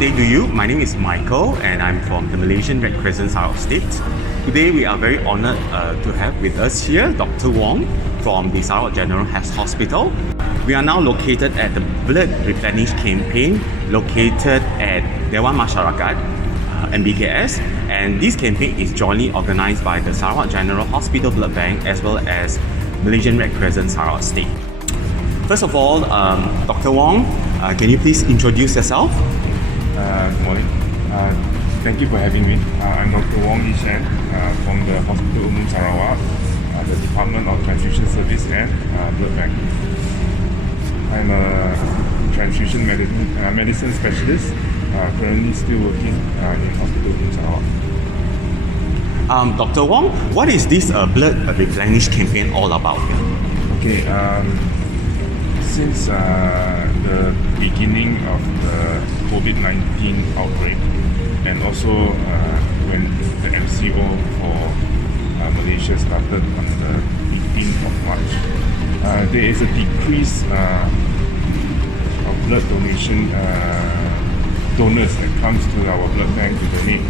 day to you. My name is Michael and I'm from the Malaysian Red Crescent Sarawak State. Today we are very honoured to have with us here Dr. Wong from the Sarawak General Hospital. We are now located at the Blood Replenish campaign located at Dewan Masyarakat, MBKS, and this campaign is jointly organised by the Sarawak General Hospital Blood Bank as well as Malaysian Red Crescent Sarawak State. First of all, Dr. Wong, can you please introduce yourself? Good morning. Thank you for having me. I'm Dr. Wong Yi Shen from the Hospital Umum Sarawak, the Department of Transfusion Service and Blood Bank. I'm a transfusion medicine specialist, currently still working in Hospital Umum Sarawak. Dr. Wong, what is this Blood Replenish campaign all about? Okay, since the beginning of the COVID-19 outbreak, and also when the MCO for Malaysia started on the 15th of March, there is a decrease of blood donation donors that comes to our blood bank to donate.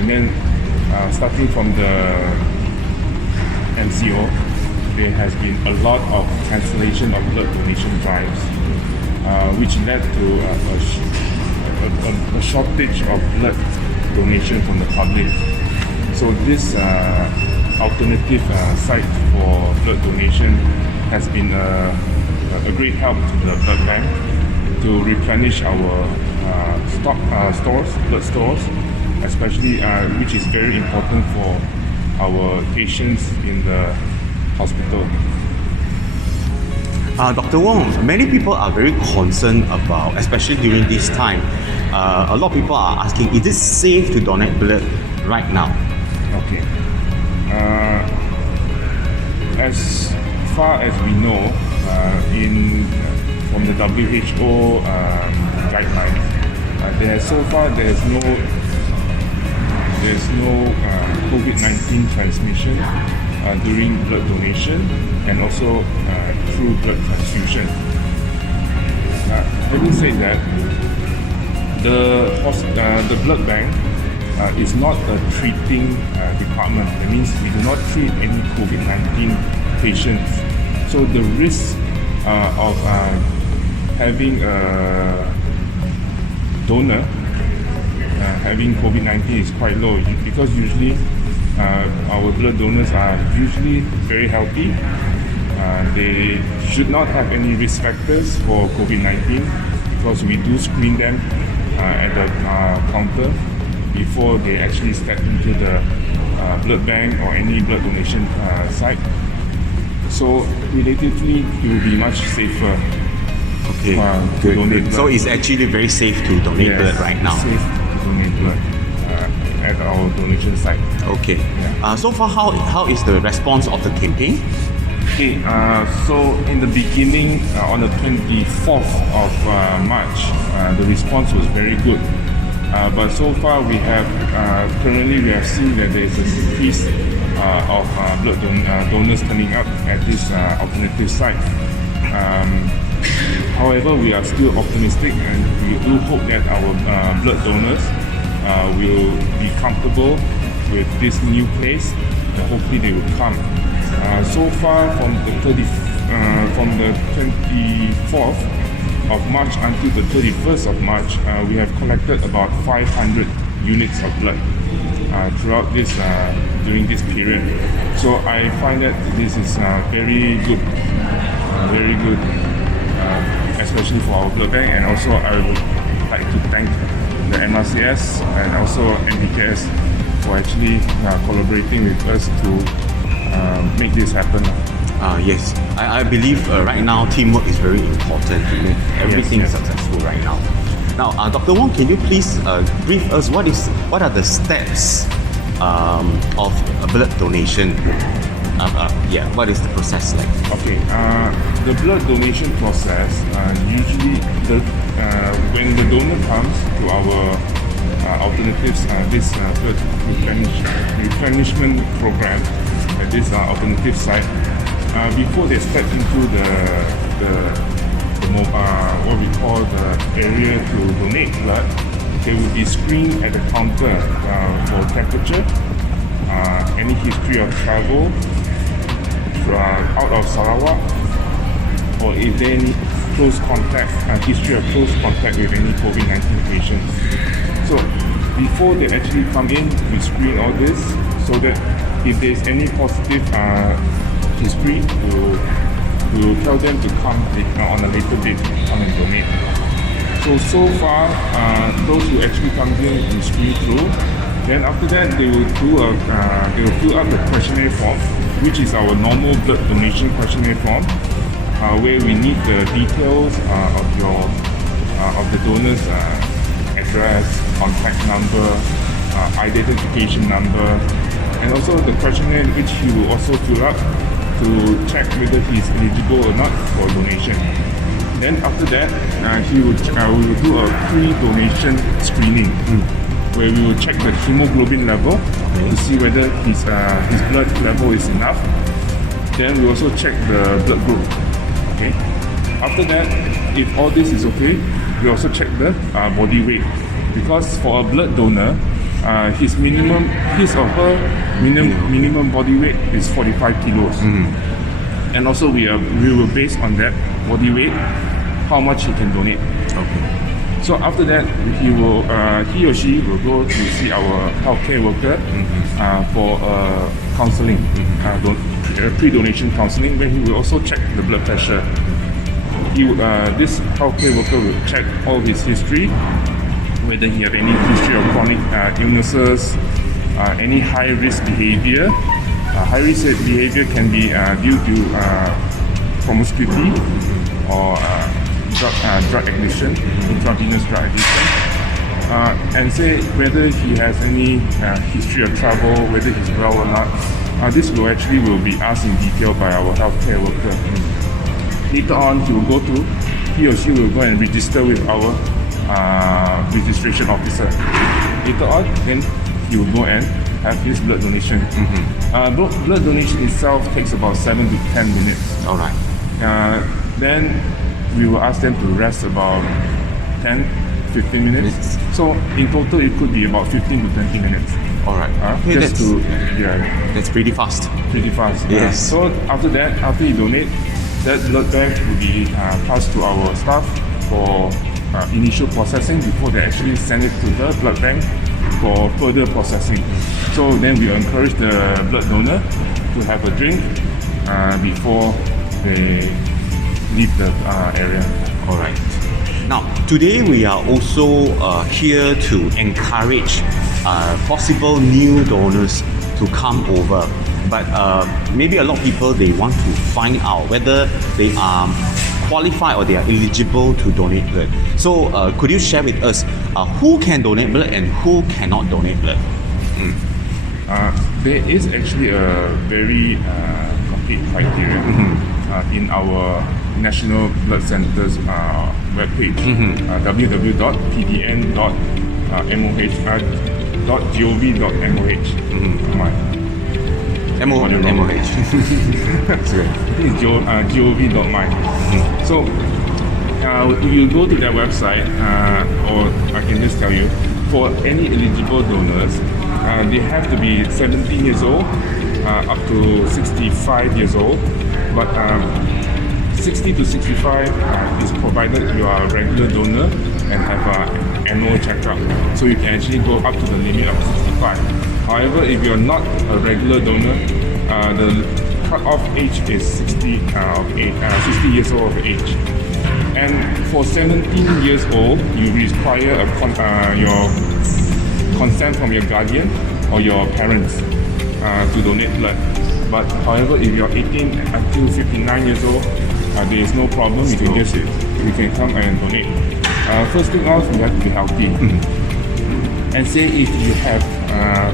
And then starting from the MCO, there has been a lot of cancellation of blood donation drives, which led to a shortage of blood donation from the public. So this alternative site for blood donation has been a great help to the blood bank to replenish our blood stores, especially which is very important for our patients in the hospital. Dr. Wong, many people are very concerned about, especially during this time, a lot of people are asking, is it safe to donate blood right now? Okay. As far as we know, from the WHO guidelines, there's no COVID-19 transmission during blood donation and also through blood transfusion. Having said that, the blood bank is not a treating department. That means we do not treat any COVID-19 patients. So the risk of having a donor having COVID-19 is quite low, because usually our blood donors are usually very healthy. They should not have any risk factors for COVID-19 because we do screen them at the counter before they actually step into the blood bank or any blood donation site. So relatively, it will be much safer. Okay, to donate blood. So it's actually very safe to donate blood right now. Safe to donate blood at our donation site. Okay. Yeah. So far, how is the response of the campaign? Okay, so in the beginning, on the 24th of March, the response was very good. But so far, currently we have seen that there is a decrease of blood donors turning up at this alternative site. However, we are still optimistic, and we do hope that our blood donors will be comfortable with this new place, and hopefully they will come. So far, from the 24th of March until the 31st of March, we have collected about 500 units of blood throughout during this period. So I find that this is very good, especially for our blood bank. And also I would like to thank the MRCS and also MBKS for actually collaborating with us to make this happen. Yes, I believe right now teamwork is very important to make everything successful right now. Now, Dr. Wong, can you please brief us what are the steps of blood donation? What is the process like? Okay, the blood donation process, usually when the donor comes to our alternatives, this blood replenishment program at this alternative site, before they step into the what we call the area to donate blood, they will be screened at the counter for temperature, any history of travel out of Sarawak, or if they any close contact, history of close contact with any COVID-19 patients. So before they actually come in, we screen all this so that if there's any positive history, we will tell them to come on a later date to come and donate. So far, those who actually come in, we screen through. Then after that, they will fill up the questionnaire form, which is our normal blood donation questionnaire form, where we need the details of the donor's address, contact number, identification number, and also the questionnaire which he will also fill up to check whether he is eligible or not for donation. Then after that, we will do a pre-donation screening, where we will check the hemoglobin level to see whether his blood level is enough. Then we also check the blood group. Okay. After that, if all this is okay, we also check the body weight, because for a blood donor, his or her minimum body weight is 45 kilos. And also we will base on that body weight how much he can donate. Okay. So after that, he or she will go to see our healthcare worker for counselling, pre-donation counselling, where he will also check the blood pressure. This healthcare worker will check all his history, whether he have any history of chronic illnesses, any high-risk behavior. High-risk behavior can be due to promiscuity or drug addiction, intravenous drug addiction, and say whether he has any history of travel, whether he's well or not. This will be asked in detail by our healthcare worker. Later on, he or she will go and register with our registration officer. Later on, then he will go and have his blood donation. Blood donation itself takes about 7 to 10 minutes. All right. Then we will ask them to rest about 10-15 minutes. So in total, it could be about 15 to 20 minutes. All right. Okay, that's pretty fast. Pretty fast. Yes. So after that, after you donate, that blood bank will be passed to our staff for initial processing before they actually send it to the blood bank for further processing. So then we encourage the blood donor to have a drink before they leave the area. All right. Now, today we are also here to encourage possible new donors to come over. But maybe a lot of people, they want to find out whether they are qualified or they are eligible to donate blood. So could you share with us who can donate blood and who cannot donate blood? There is actually a very complete criteria in our National Blood Centre's webpage, www.pdn.moh.gov.moh. MOH. That's right. It's gov.my. So if you go to their website, or I can just tell you, for any eligible donors, they have to be 17 years old up to 65 years old. But 60 to 65 is provided you are a regular donor and have an annual checkup. So you can actually go up to the limit of 65. However, if you're not a regular donor, the cut-off age is 60 years old of age. And for 17 years old, you require your consent from your guardian or your parents to donate blood. But however, if you're 18 until 59 years old, there is no problem. You can come and donate. First thing off, you have to be healthy. And say if you have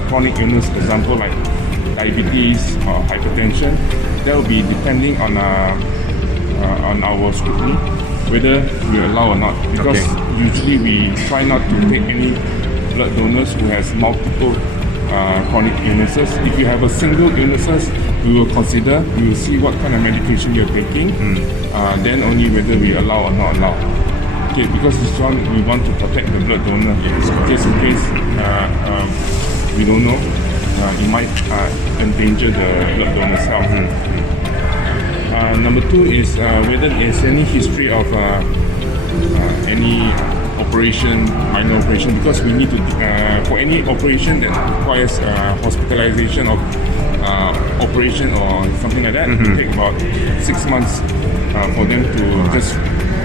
chronic illness, for example like diabetes or hypertension, that will be depending on our scrutiny whether we allow or not. Because usually we try not to take any blood donors who has multiple chronic illnesses. If you have a single illnesses, we will consider. We will see what kind of medication you're taking. Then only whether we allow or not allow. certificate, because this one we want to protect the blood donor. Yes, Just in case we don't know, it might endanger the blood donor's health. Number two is whether there's any history of any operation, minor operation, because we need to, for any operation that requires hospitalization of operation or something like that, it will take about 6 months for them to just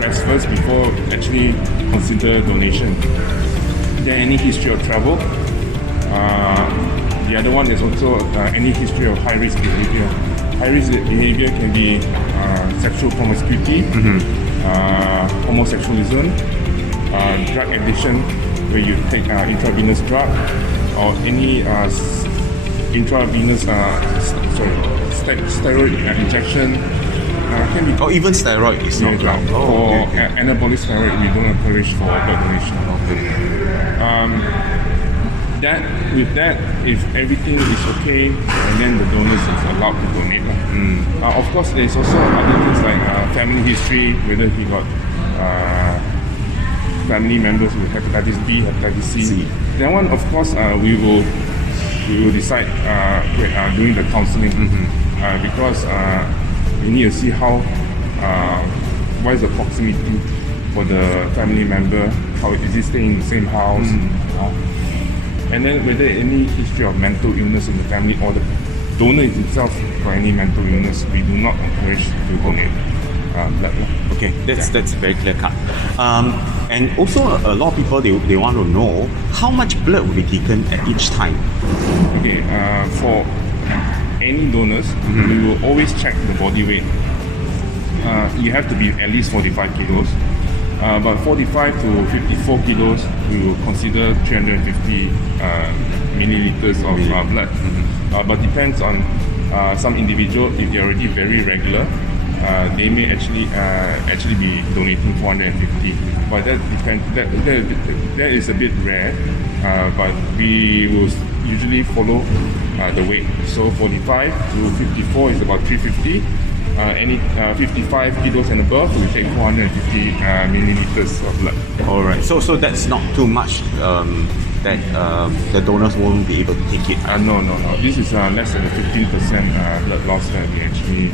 rest first before actually consider donation. Then any history of travel. The other one is also any history of high-risk behavior. High-risk behavior can be sexual promiscuity, homosexualism, drug addiction where you take intravenous drug, or any intravenous steroid injection. Can be even steroid is not allowed. For anabolic steroid, we don't encourage for blood donation. With that, if everything is okay, and then the donors is allowed to donate. Of course, there's also other things like family history, whether he got family members with hepatitis B, hepatitis C. That one, of course, we will decide during the counseling, because we need to see how what is the proximity for the family member, how is he staying in the same house, and then whether any history of mental illness in the family, or the donor himself for any mental illness. We do not encourage to donate blood. Okay, that's very clear cut. And also a lot of people they want to know how much blood will be taken at each time. Okay, for any donors, we will always check the body weight. You have to be at least 45 kilos. But 45 to 54 kilos, we will consider 350 milliliters of blood. But depends on some individual. If they're already very regular, they may actually be donating 450. But that depends. That is a bit rare. But we will usually follow the weight. So 45 to 54 is about 350. Any 55 kilos and above, we take 450 milliliters of blood. Alright, so that's not too much that the donors won't be able to take it. No. This is less than 15% blood loss that we actually,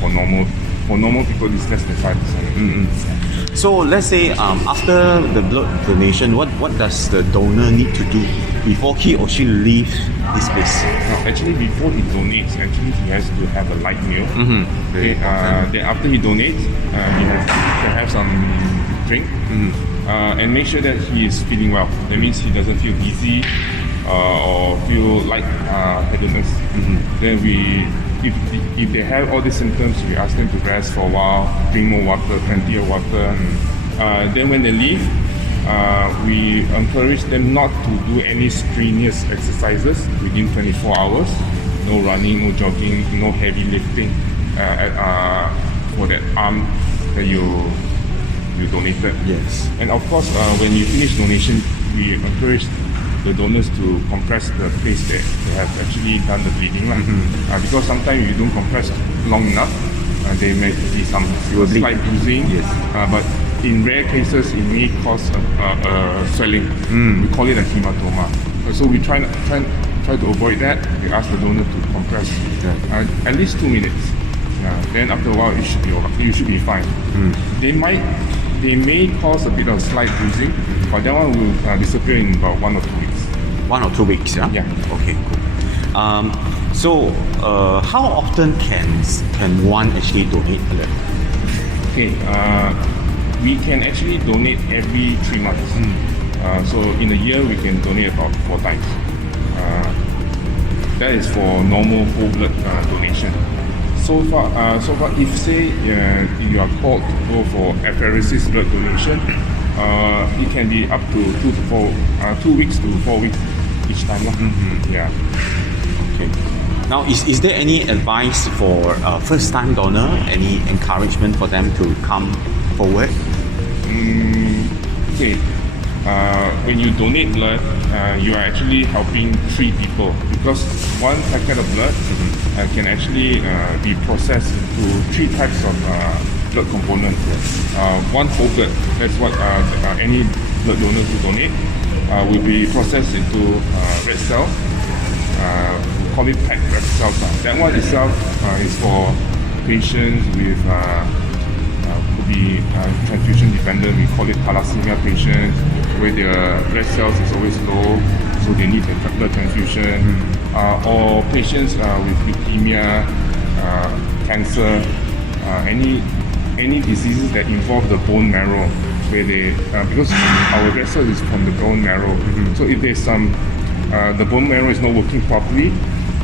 for normal people, it's less than 5%. So let's say after the blood donation, what does the donor need to do before he or she leaves this place? Actually, before he donates, he has to have a light meal. Okay, then after he donates, he has to have some drink, and make sure that he is feeling well. That means he doesn't feel dizzy or feel light headedness. Then if they have all these symptoms, we ask them to rest for a while, drink more water, plenty of water. Then when they leave, we encourage them not to do any strenuous exercises within 24 hours. No running, no jogging, no heavy lifting for that arm that you donated. Yes. And of course, when you finish donation, we encourage the donors to compress the place that they have actually done the bleeding. Because sometimes you don't compress long enough, there may be some slight bruising. Yes. But in rare cases, it may cause swelling. We call it a hematoma. So we try to avoid that. We ask the donor to compress at least 2 minutes. Then after a while, you should be fine. They may cause a bit of slight bruising, but that one will disappear in about 1 or 2 weeks. 1 or 2 weeks, yeah? Yeah. Okay, cool. So how often can one actually donate blood? Okay, we can actually donate every 3 months. So in a year, we can donate about 4 times. That is for normal whole blood donation. So far, if say you are called to go for apheresis blood donation, it can be up to 2 weeks to 4 weeks each time. Yeah. Okay. Now, is there any advice for first-time donor? Any encouragement for them to come forward? Okay. When you donate blood, you are actually helping 3 people, because 1 packet of blood can actually be processed into 3 types of blood component. One whole blood, that's what any blood donors who donate will be processed into red cell. We call it packed red cells. That one itself is for patients with could be transfusion dependent. We call it thalassemia patients, where their red cells is always low, so they need a blood transfusion. Or patients with leukemia, cancer, any diseases that involve the bone marrow, where they because our red cells is from the bone marrow. So if there's some the bone marrow is not working properly,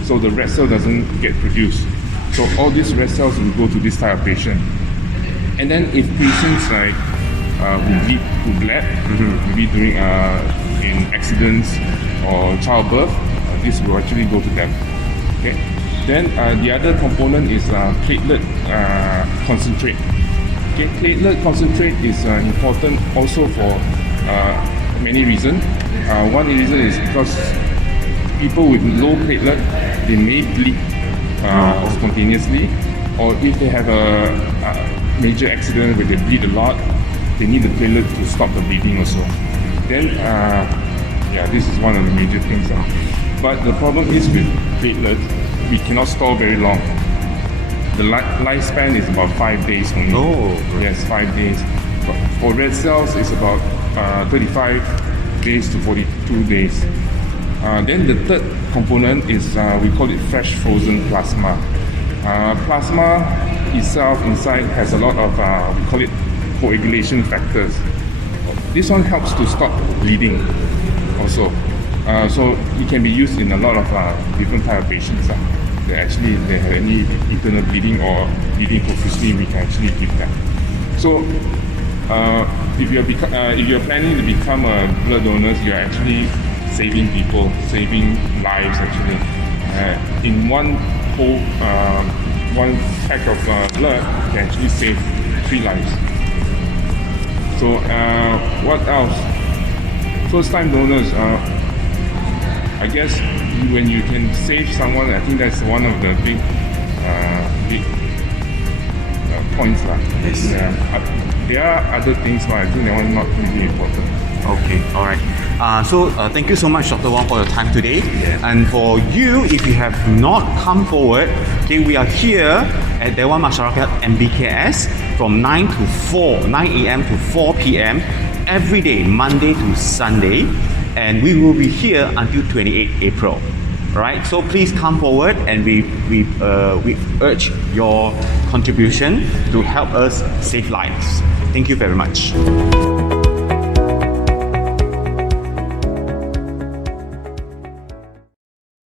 so the red cell doesn't get produced. So all these red cells will go to this type of patient. And then if patients like who bled, maybe during in accidents or childbirth, this will actually go to them. Okay. Then the other component is platelet concentrate. Okay, platelet concentrate is important also for many reasons. One reason is because people with low platelet, they may bleed spontaneously, or if they have a major accident where they bleed a lot, they need the platelet to stop the bleeding also. Then, this is one of the major things. But the problem is with platelets, we cannot store very long. The lifespan is about 5 days only. Oh. Yes, 5 days. But for red cells, it's about 35 days to 42 days. Then the third component is we call it fresh frozen plasma. Plasma itself inside has a lot of we call it coagulation factors. This one helps to stop bleeding also. So it can be used in a lot of different type of patients. They have any internal bleeding or bleeding profusely, we can actually give them. So if you're planning to become a blood donor, you're actually saving people, saving lives actually. In one whole one pack of blood can actually save 3 lives. So what else? First time donors, I guess when you can save someone, I think that's one of the big points. Yes. There are other things, but I think that one not really important. Okay, all right. So thank you so much, Dr. Wong, for your time today. Yeah. And for you, if you have not come forward, okay, we are here at Dewan Masyarakat MBKS from 9 a.m. to 4 p.m. every day, Monday to Sunday. And we will be here until 28 April. Right? So please come forward, and we urge your contribution to help us save lives. Thank you very much.